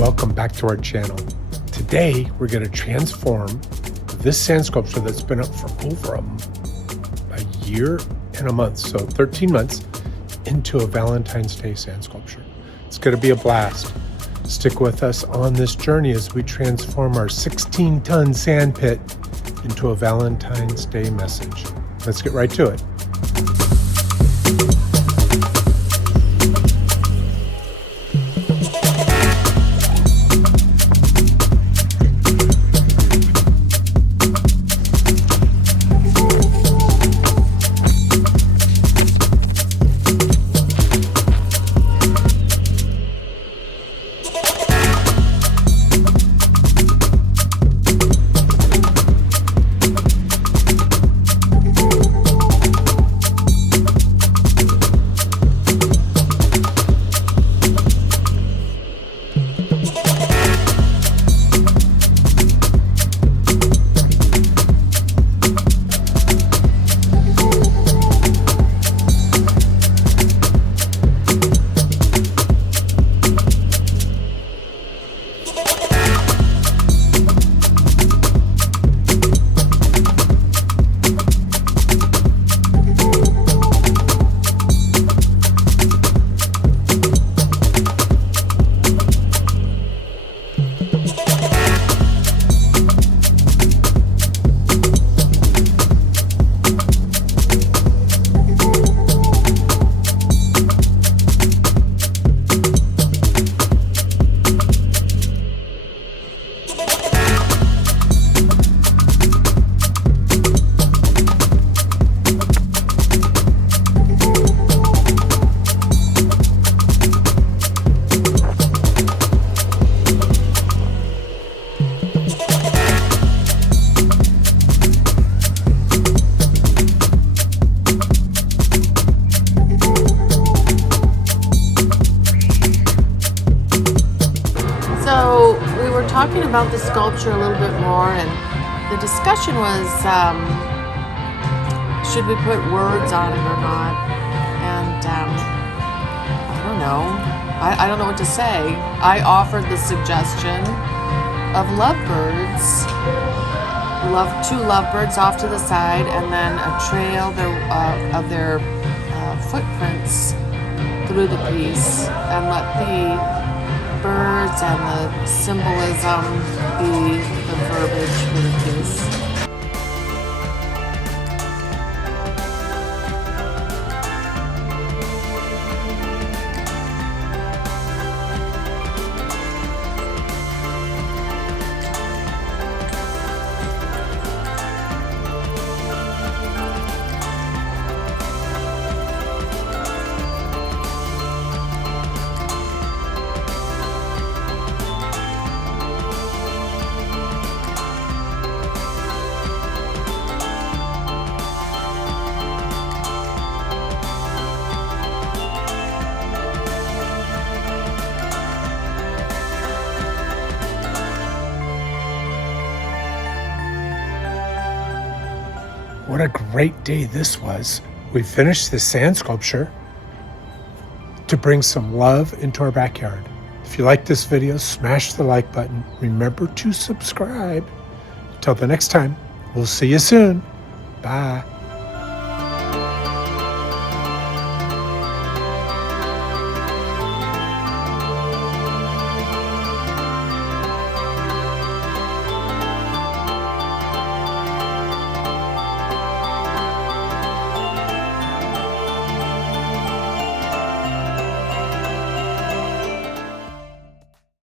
welcome back to our channel. Today we're going to transform this sand sculpture that's been up for over a year and a month, so 13 months, into a Valentine's Day sand sculpture. It's going to be a blast. Stick with us on this journey as we transform our 16-ton sand pit into a Valentine's Day message. Let's get right to it. So we were talking about the sculpture a little bit more, and the discussion was, should we put words on it or not? And I don't know. I don't know what to say. I offered the suggestion of lovebirds, two lovebirds off to the side, and then a trail of their footprints through the piece, and let the birds and the symbolism be the verbiage for the piece. What a great day this was. We finished this sand sculpture to bring some love into our backyard. If you like this video, smash the like button. Remember to subscribe. Until the next time, we'll see you soon. Bye.